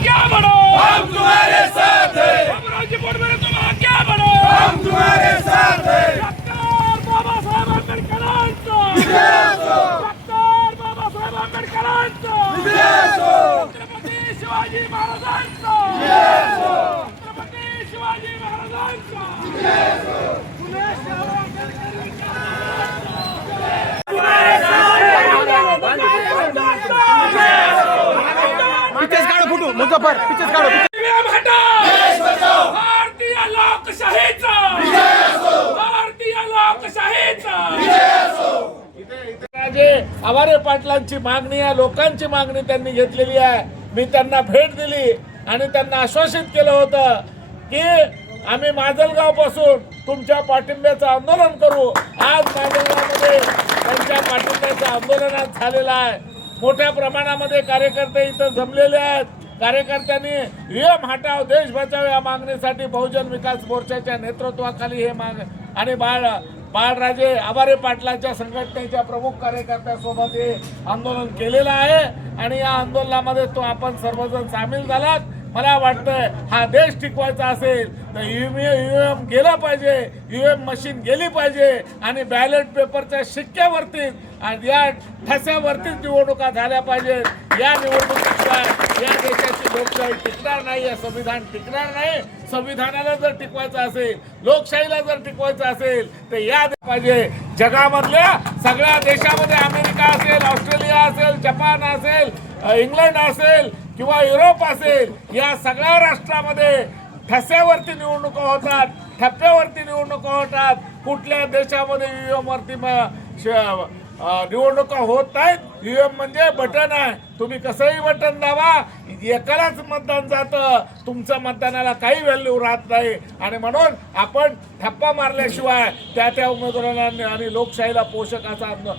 आगे बढ़ो हम तुम्हारे साथ हैं। हम राज्यपुर में तुम आगे बढ़ो हम तुम्हारे साथ हैं। डॉक्टर बाबासाहेब आंबेडकरांचा विजय असो डॉक्टर बाबासाहेब आंबेडकरांचा मुजफ्फर पिचेस काढो भारतीय लोकशाहीचा। भारतीय लोकशाहीचा। राजे आवारे पाटलांची मागणी आहे लोकांची मागणी त्यांनी घेतलेली आहे. मी त्यांना भेट दिली आणि त्यांना आश्वासित केलं होतं की आम्ही माजलगावपासून तुमच्या पाठिंब्याचं आंदोलन करू. आज माजलगावमध्ये त्यांच्या पाठिंब्याचं आंदोलन झालेलं आहे. मोठ्या प्रमाणामध्ये कार्यकर्ते इथं जमलेले आहेत. कार्यकर्त्यांनी एम हटाव देश बचाव या मागणीसाठी बहुजन विकास मोर्चाच्या नेतृत्वाखाली हे माग आणि बाळ बाळराजे आवारे पाटलाच्या संघटनेच्या प्रमुख कार्यकर्त्यासोबत हे आंदोलन केलेलं आहे. आणि या आंदोलनामध्ये तो आपण सर्वजण सामील झालात. मला वाटतंय हा देश टिकवायचा असेल तर ईव्हीएम गेला पाहिजे. ईव्हीएम मशीन गेली पाहिजे. आणि बॅलेट पेपरच्या शिक्क्यावरतीच आणि या ठस्यावरतीच निवडणुका झाल्या पाहिजेत. या निवडणुकीशिवाय या देशाची लोकशाही टिकणार नाही या संविधान टिकणार नाही. संविधानाला जर टिकवायचं असेल लोकशाहीला जर टिकवायचं असेल तर या पाहिजे. जगामधल्या सगळ्या देशामध्ये अमेरिका असेल ऑस्ट्रेलिया असेल जपान असेल इंग्लंड असेल किंवा युरोप असेल या सगळ्या राष्ट्रामध्ये ठस्यावरती निवडणुका होतात ठप्प्यावरती निवडणुका होतात. कुठल्या देशामध्ये ईव्हीएम श- निवडणुका होत नाहीत? ईव्हीएम म्हणजे बटन आहे. तुम्ही कसंही बटन दाबा एकालाच मतदान जातं. तुमचं मतदानाला काही व्हॅल्यू राहत नाही. आणि म्हणून आपण ठप्पा मारल्याशिवाय त्या त्या उमेदवारांना आणि लोकशाहीला पोषक असा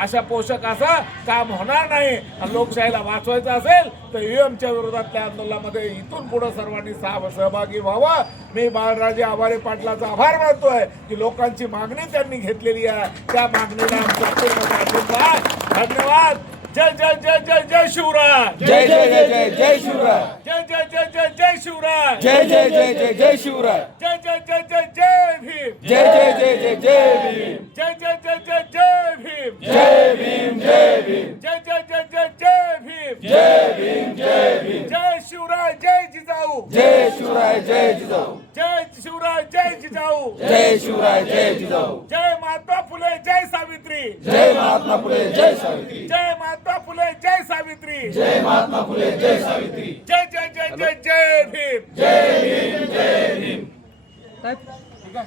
अशा पोषक असा काम होणार नाही. आणि लोकशाहीला वाचवायचं असेल तर ईएमच्या विरोधातल्या आंदोलनामध्ये इथून पुढं सर्वांनी सह- सहभागी व्हावं. मी बाळराजे आभारे पाटलाचा आभार मानतोय की लोकांची मागणी त्यांनी घेतलेली आहे. त्या मागणीला आमचा पूर्ण पाठिंबा धन्यवाद. जय जय जय जय जय शिवराय जय जय जय जय जय शिवराय जय जय जय जय जय शिवराय जय जय जय जय जय शिवराय जय जय जय जय जय भीम जय जय जय जय जय भीम जय जय जय जय जय भीम जय भीम जय भीम जय जय जय जय जय भीम जय भीम जय भीम जय शिवराय जय जिजाऊ जय शिवराय जय जिजाऊ जय शिवराय जय जिजाऊ जय शिवराय जय जिजाऊ जय महात्मा फुले जय सावित्री. जय महात्मा फुले जय सावित्री. जय महात्मा फुले जय सावित्री. जय महात्मा फुले जय सावित्री. जय जय जय जय जय भीम. जय भीम जय भीम.